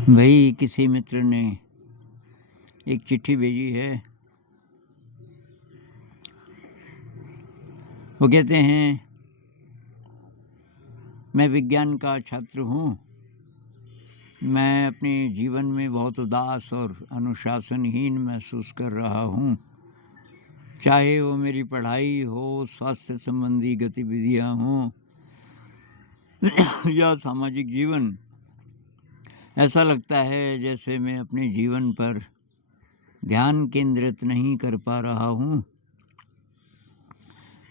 भाई किसी मित्र ने एक चिट्ठी भेजी है। वो कहते हैं, मैं विज्ञान का छात्र हूँ। मैं अपने जीवन में बहुत उदास और अनुशासनहीन महसूस कर रहा हूँ, चाहे वो मेरी पढ़ाई हो, स्वास्थ्य संबंधी गतिविधियाँ हों या सामाजिक जीवन। ऐसा लगता है जैसे मैं अपने जीवन पर ध्यान केंद्रित नहीं कर पा रहा हूँ।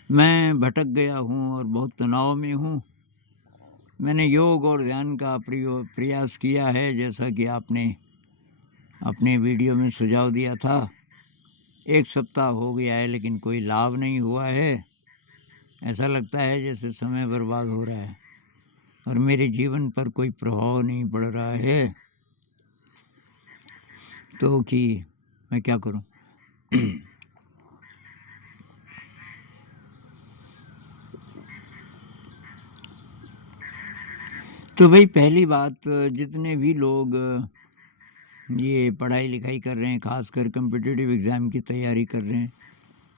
मैं भटक गया हूँ और बहुत तनाव में हूँ। मैंने योग और ध्यान का प्रयास किया है, जैसा कि आपने अपने वीडियो में सुझाव दिया था। 1 सप्ताह हो गया है लेकिन कोई लाभ नहीं हुआ है। ऐसा लगता है जैसे समय बर्बाद हो रहा है और मेरे जीवन पर कोई प्रभाव नहीं पड़ रहा है। तो कि मैं क्या करूं? तो भाई पहली बात, जितने भी लोग ये पढ़ाई लिखाई कर रहे हैं, खासकर कम्पिटिटिव एग्ज़ाम की तैयारी कर रहे हैं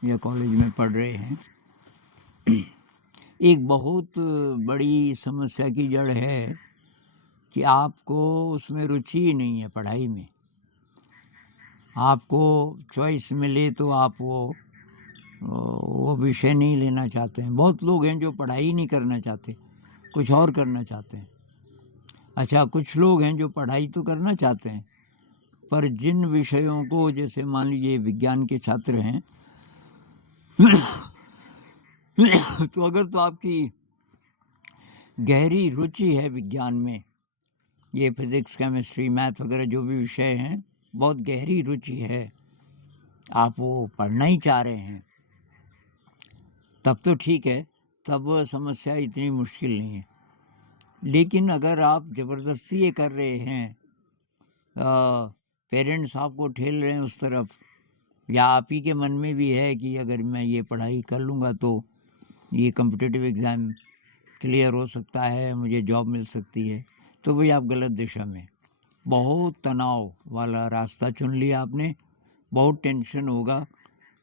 या कॉलेज में पढ़ रहे हैं, एक बहुत बड़ी समस्या की जड़ है कि आपको उसमें रुचि ही नहीं है पढ़ाई में। आपको चॉइस मिले तो आप वो विषय नहीं लेना चाहते हैं। बहुत लोग हैं जो पढ़ाई नहीं करना चाहते, कुछ और करना चाहते हैं। अच्छा, कुछ लोग हैं जो पढ़ाई तो करना चाहते हैं, पर जिन विषयों को, जैसे मान लीजिए विज्ञान के छात्र हैं तो अगर तो आपकी गहरी रुचि है विज्ञान में, ये फिज़िक्स, केमिस्ट्री, मैथ वगैरह जो भी विषय हैं, बहुत गहरी रुचि है, आप वो पढ़ना ही चाह रहे हैं, तब तो ठीक है, तब वह समस्या इतनी मुश्किल नहीं है। लेकिन अगर आप ज़बरदस्ती ये कर रहे हैं, पेरेंट्स आपको ठेल रहे हैं उस तरफ, या आप ही के मन में भी है कि अगर मैं ये पढ़ाई कर लूँगा तो ये कॉम्पिटिटिव एग्ज़ाम क्लियर हो सकता है, मुझे जॉब मिल सकती है, तो भाई आप गलत दिशा में, बहुत तनाव वाला रास्ता चुन लिया आपने। बहुत टेंशन होगा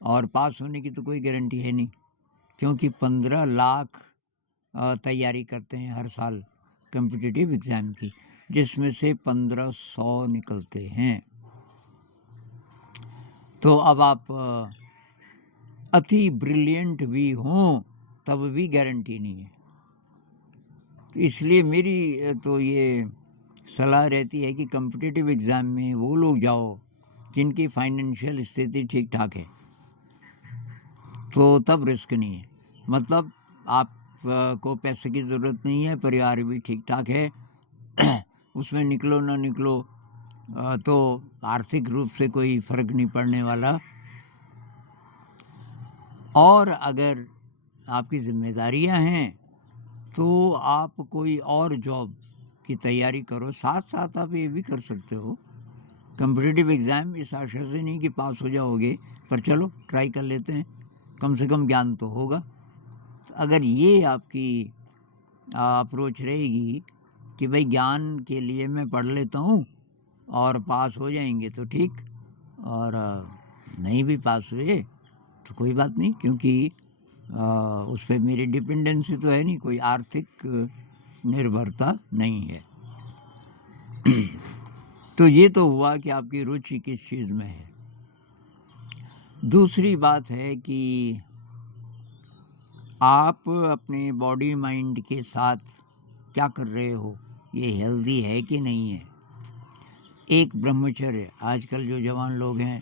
और पास होने की तो कोई गारंटी है नहीं, क्योंकि 15 लाख तैयारी करते हैं हर साल कॉम्पिटिटिव एग्ज़ाम की, जिसमें से 1500 निकलते हैं। तो अब आप अति ब्रिलियंट भी हों तब भी गारंटी नहीं है। तो इसलिए मेरी तो ये सलाह रहती है कि कॉम्पिटिटिव एग्ज़ाम में वो लोग जाओ जिनकी फाइनेंशियल स्थिति ठीक ठाक है, तो तब रिस्क नहीं है। मतलब आप को पैसे की ज़रूरत नहीं है, परिवार भी ठीक ठाक है, उसमें निकलो ना निकलो तो आर्थिक रूप से कोई फ़र्क नहीं पड़ने वाला। और अगर आपकी ज़िम्मेदारियां हैं तो आप कोई और जॉब की तैयारी करो, साथ साथ आप ये भी कर सकते हो। कॉम्पिटिटिव एग्ज़ाम इस आशा से नहीं कि पास हो जाओगे, पर चलो ट्राई कर लेते हैं, कम से कम ज्ञान तो होगा। तो अगर ये आपकी अप्रोच रहेगी कि भाई ज्ञान के लिए मैं पढ़ लेता हूँ और पास हो जाएंगे तो ठीक, और नहीं भी पास हुए तो कोई बात नहीं, क्योंकि उस पर मेरी डिपेंडेंसी तो है नहीं, कोई आर्थिक निर्भरता नहीं है। तो ये तो हुआ कि आपकी रुचि किस चीज़ में है। दूसरी बात है कि आप अपने बॉडी माइंड के साथ क्या कर रहे हो, ये हेल्दी है कि नहीं है। एक ब्रह्मचर्य, आजकल जो जवान लोग हैं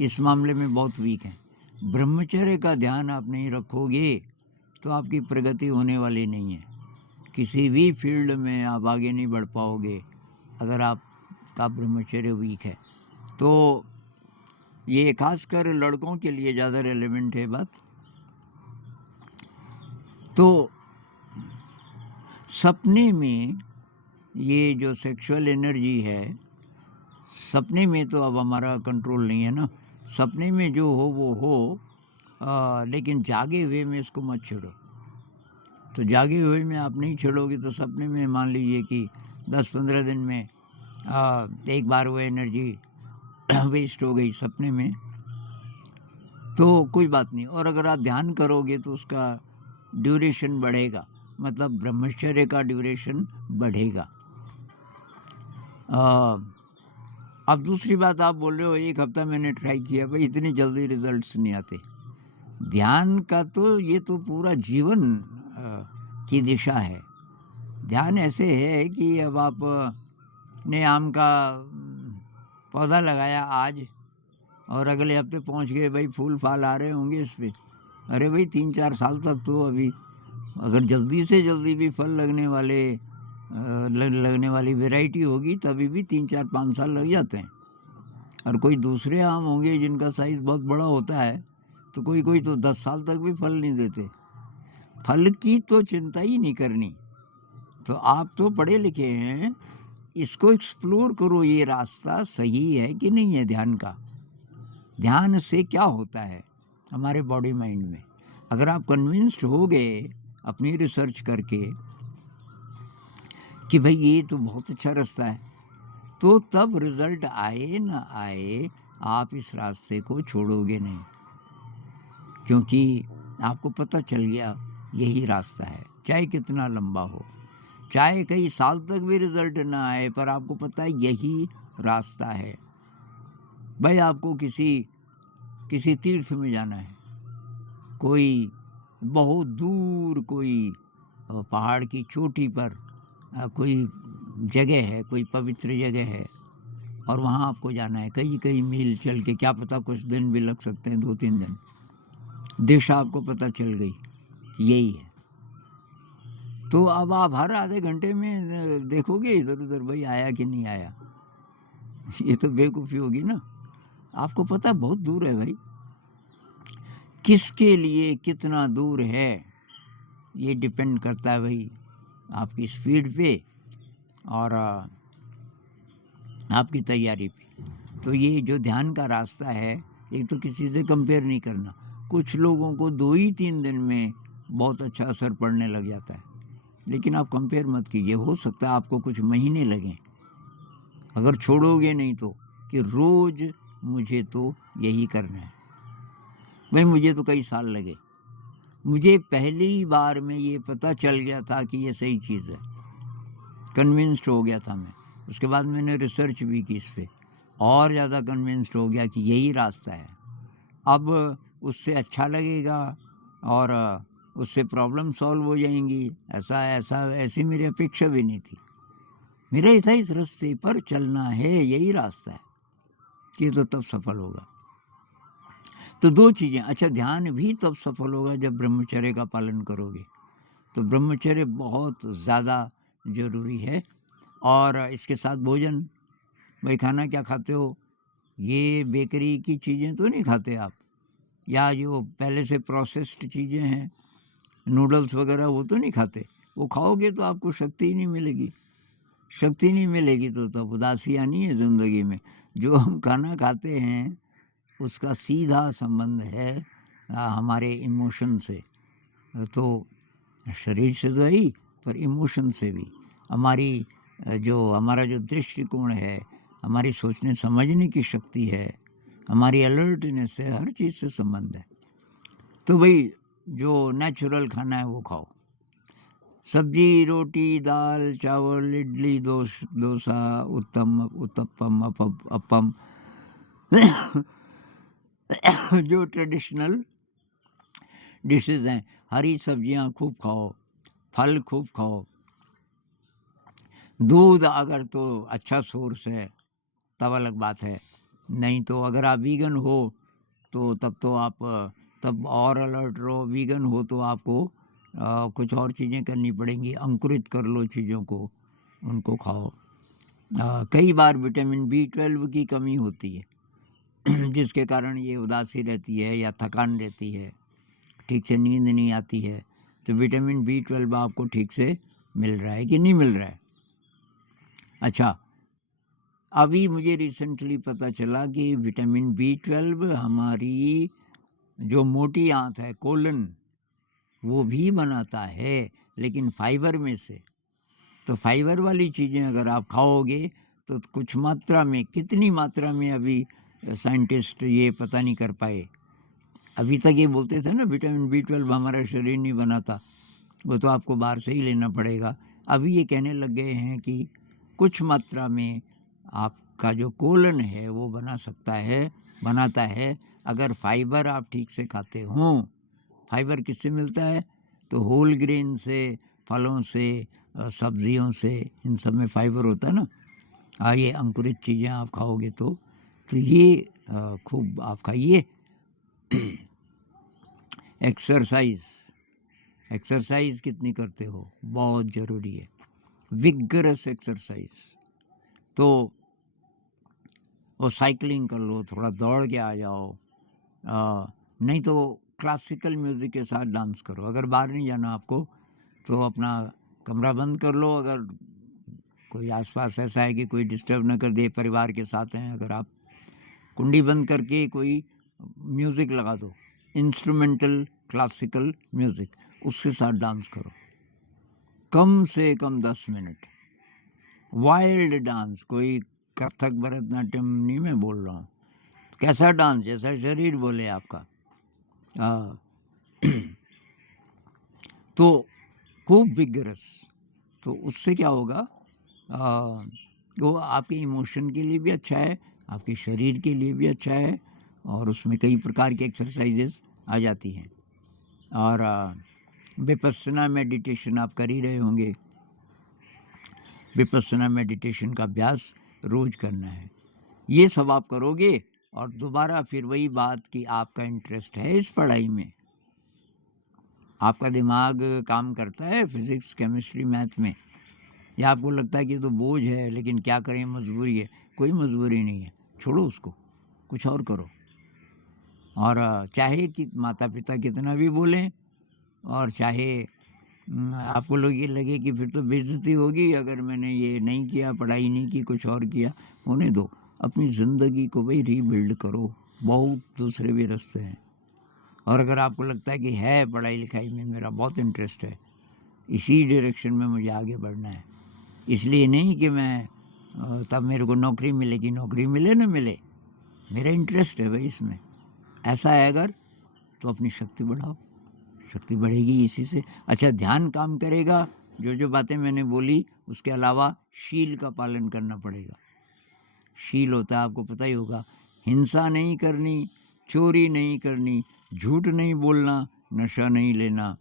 इस मामले में बहुत वीक हैं। ब्रह्मचर्य का ध्यान आप नहीं रखोगे तो आपकी प्रगति होने वाली नहीं है। किसी भी फील्ड में आप आगे नहीं बढ़ पाओगे अगर आपका ब्रह्मचर्य वीक है। तो ये खासकर लड़कों के लिए ज़्यादा रेलेवेंट है बात। तो सपने में ये जो सेक्सुअल एनर्जी है, सपने में तो अब हमारा कंट्रोल नहीं है ना। सपने में जो हो वो हो, लेकिन जागे हुए में इसको मत छेड़ो। तो जागे हुए में आप नहीं छेड़ोगे तो सपने में मान लीजिए कि 10-15 दिन में एक बार वो एनर्जी वेस्ट हो गई सपने में, तो कोई बात नहीं। और अगर आप ध्यान करोगे तो उसका ड्यूरेशन बढ़ेगा, मतलब ब्रह्मचर्य का ड्यूरेशन बढ़ेगा। अ, अब दूसरी बात, आप बोल रहे हो 1 हफ्ता मैंने ट्राई किया, भाई इतनी जल्दी रिजल्ट्स नहीं आते। ध्यान का तो ये तो पूरा जीवन की दिशा है। ध्यान ऐसे है कि अब आप ने आम का पौधा लगाया आज, और अगले हफ्ते पहुंच गए भाई फूल फाल आ रहे होंगे इस पे। अरे भाई 3-4 साल तक तो अभी, अगर जल्दी से जल्दी भी फल लगने वाले लगने वाली वैरायटी होगी तभी भी 3-4-5 साल लग जाते हैं। और कोई दूसरे आम होंगे जिनका साइज़ बहुत बड़ा होता है, तो कोई कोई तो 10 साल तक भी फल नहीं देते। फल की तो चिंता ही नहीं करनी। तो आप तो पढ़े लिखे हैं, इसको एक्सप्लोर करो, ये रास्ता सही है कि नहीं है ध्यान का। ध्यान से क्या होता है हमारे बॉडी माइंड में, अगर आप कन्विंस्ड हो गए अपनी रिसर्च करके कि भाई ये तो बहुत अच्छा रास्ता है, तो तब रिजल्ट आए ना आए आप इस रास्ते को छोड़ोगे नहीं, क्योंकि आपको पता चल गया यही रास्ता है। चाहे कितना लंबा हो, चाहे कई साल तक भी रिजल्ट ना आए, पर आपको पता है यही रास्ता है। भाई आपको किसी तीर्थ में जाना है, कोई बहुत दूर कोई पहाड़ की चोटी पर कोई जगह है, कोई पवित्र जगह है, और वहाँ आपको जाना है कई कई मील चल के, क्या पता कुछ दिन भी लग सकते हैं, 2-3 दिन। दिशा आपको पता चल गई यही है, तो अब आप हर आधे घंटे में देखोगे इधर उधर भाई आया कि नहीं आया। ये तो बेवकूफ़ी होगी ना। आपको पता बहुत दूर है भाई, किसके लिए कितना दूर है ये डिपेंड करता है भाई आपकी स्पीड पे और आपकी तैयारी पे। तो ये जो ध्यान का रास्ता है, एक तो किसी से कंपेयर नहीं करना। कुछ लोगों को 2 ही 3 दिन में बहुत अच्छा असर पड़ने लग जाता है, लेकिन आप कंपेयर मत कीजिए, हो सकता है आपको कुछ महीने लगें, अगर छोड़ोगे नहीं तो, कि रोज़ मुझे तो यही करना है। भाई मुझे तो कई साल लगे, मुझे पहली बार में ये पता चल गया था कि ये सही चीज़ है, कन्विंस्ड हो गया था मैं। उसके बाद मैंने रिसर्च भी की इस पे, और ज़्यादा कन्विंस्ड हो गया कि यही रास्ता है। अब उससे अच्छा लगेगा और उससे प्रॉब्लम सॉल्व हो जाएंगी, ऐसी मेरी अपेक्षा भी नहीं थी। मेरा ये था इस रास्ते पर चलना है, यही रास्ता है, कि तो तब सफल होगा। तो 2 चीज़ें, अच्छा ध्यान भी तब सफल होगा जब ब्रह्मचर्य का पालन करोगे। तो ब्रह्मचर्य बहुत ज़्यादा ज़रूरी है। और इसके साथ भोजन, भाई खाना क्या खाते हो, ये बेकरी की चीज़ें तो नहीं खाते आप, या जो पहले से प्रोसेस्ड चीज़ें हैं, नूडल्स वगैरह वो तो नहीं खाते। वो खाओगे तो आपको शक्ति ही नहीं मिलेगी, शक्ति नहीं मिलेगी तो तब उदासी आनी है ज़िंदगी में। जो हम खाना खाते हैं उसका सीधा संबंध है हमारे इमोशन से। तो शरीर से तो ही, पर इमोशन से भी। हमारा जो दृष्टिकोण है, हमारी सोचने समझने की शक्ति है, हमारी अलर्टनेस है, हर चीज़ से संबंध है। तो भाई जो नेचुरल खाना है वो खाओ, सब्जी रोटी दाल चावल इडली डोसा उत्तपम अपम जो ट्रेडिशनल डिशेज़ हैं, हरी सब्जियां खूब खाओ, फल खूब खाओ, दूध अगर तो अच्छा सोर्स है तब अलग बात है, नहीं तो अगर आप वीगन हो तो तब और अलर्ट रहो। वीगन हो तो आपको कुछ और चीज़ें करनी पड़ेंगी, अंकुरित कर लो चीज़ों को, उनको खाओ। कई बार विटामिन B12 की कमी होती है जिसके कारण ये उदासी रहती है या थकान रहती है, ठीक से नींद नहीं आती है। तो विटामिन B12 आपको ठीक से मिल रहा है कि नहीं मिल रहा है। अच्छा, अभी मुझे रिसेंटली पता चला कि विटामिन B12 हमारी जो मोटी आंत है कोलन, वो भी बनाता है, लेकिन फाइबर में से। तो फाइबर वाली चीज़ें अगर आप खाओगे तो कुछ मात्रा में, कितनी मात्रा में अभी साइंटिस्ट ये पता नहीं कर पाए। अभी तक ये बोलते थे ना विटामिन B12 हमारा शरीर नहीं बनाता, वो तो आपको बाहर से ही लेना पड़ेगा। अभी ये कहने लग गए हैं कि कुछ मात्रा में आपका जो कोलन है वो बनाता है अगर फाइबर आप ठीक से खाते हों। फाइबर किससे मिलता है? तो होल ग्रेन से, फलों से, सब्जियों से, इन सब में फाइबर होता है ना। ये अंकुरित चीज़ें आप खाओगे तो ये खूब आप खाइए। एक्सरसाइज कितनी करते हो? बहुत ज़रूरी है, विगरस एक्सरसाइज। तो वो साइकिलिंग कर लो, थोड़ा दौड़ के आ जाओ, नहीं तो क्लासिकल म्यूज़िक के साथ डांस करो। अगर बाहर नहीं जाना आपको तो अपना कमरा बंद कर लो, अगर कोई आसपास ऐसा है कि कोई डिस्टर्ब न कर दे, परिवार के साथ हैं अगर आप, कुंडी बंद करके कोई म्यूज़िक लगा दो, इंस्ट्रूमेंटल क्लासिकल म्यूज़िक, उसके साथ डांस करो कम से कम 10 मिनट। वाइल्ड डांस, कोई कथक भरतनाट्यम नहीं मैं बोल रहा हूँ, कैसा डांस जैसा शरीर बोले आपका। तो खूब विगरस, तो उससे क्या होगा, वो आपके इमोशन के लिए भी अच्छा है, आपके शरीर के लिए भी अच्छा है, और उसमें कई प्रकार की एक्सरसाइजेस आ जाती हैं। और विपस्सना मेडिटेशन आप कर ही रहे होंगे, विपस्सना मेडिटेशन का अभ्यास रोज करना है। ये सब आप करोगे और दोबारा फिर वही बात कि आपका इंटरेस्ट है इस पढ़ाई में, आपका दिमाग काम करता है फिजिक्स, केमिस्ट्री, मैथ में, या आपको लगता है कि तो बोझ है, लेकिन क्या करें, मजबूरी है। कोई मजबूरी नहीं है, छोड़ो उसको, कुछ और करो। और चाहे कि माता पिता कितना भी बोलें, और चाहे आपको लोग ये लगे कि फिर तो बेइज्जती होगी अगर मैंने ये नहीं किया, पढ़ाई नहीं की, कुछ और किया, होने दो। अपनी ज़िंदगी को भाई रीबिल्ड करो, बहुत दूसरे भी रास्ते हैं। और अगर आपको लगता है कि है पढ़ाई लिखाई में मेरा बहुत इंटरेस्ट है, इसी डायरेक्शन में मुझे आगे बढ़ना है, इसलिए नहीं कि मैं तब मेरे को नौकरी मिलेगी, नौकरी मिले न मिले, मेरा इंटरेस्ट है भाई इसमें, ऐसा है अगर, तो अपनी शक्ति बढ़ाओ, शक्ति बढ़ेगी इसी से। अच्छा, ध्यान काम करेगा, जो बातें मैंने बोली उसके अलावा शील का पालन करना पड़ेगा। शील होता है, आपको पता ही होगा, हिंसा नहीं करनी, चोरी नहीं करनी, झूठ नहीं बोलना, नशा नहीं लेना,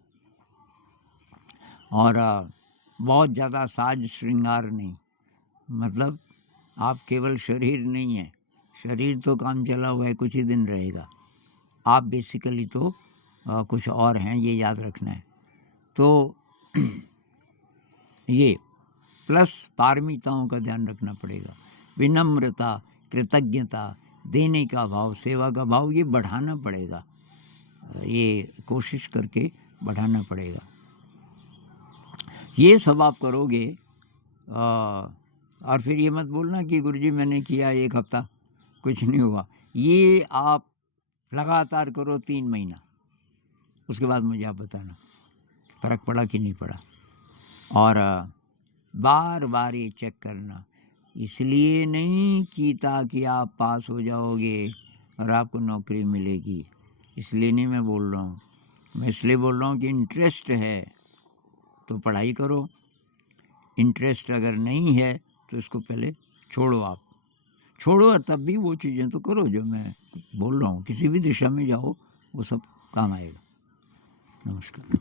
और बहुत ज़्यादा साज श्रृंगार नहीं। मतलब आप केवल शरीर नहीं है, शरीर तो काम चला हुआ है, कुछ ही दिन रहेगा, आप बेसिकली तो कुछ और हैं, ये याद रखना है। तो ये प्लस पारमिताओं का ध्यान रखना पड़ेगा, विनम्रता, कृतज्ञता, देने का भाव, सेवा का भाव, ये बढ़ाना पड़ेगा, ये कोशिश करके बढ़ाना पड़ेगा। ये सब आप करोगे, और फिर ये मत बोलना कि गुरुजी मैंने किया 1 हफ्ता, कुछ नहीं हुआ। ये आप लगातार करो 3 महीना, उसके बाद मुझे आप बताना फ़र्क पड़ा कि नहीं पड़ा। और बार बार ये चेक करना, इसलिए नहीं कि ताकि आप पास हो जाओगे और आपको नौकरी मिलेगी, इसलिए नहीं मैं बोल रहा हूँ। मैं इसलिए बोल रहा हूँ कि इंटरेस्ट है तो पढ़ाई करो, इंटरेस्ट अगर नहीं है तो इसको पहले छोड़ो, आप छोड़ो, और तब भी वो चीज़ें तो करो जो मैं बोल रहा हूँ, किसी भी दिशा में जाओ वो सब काम आएगा। नमस्कार।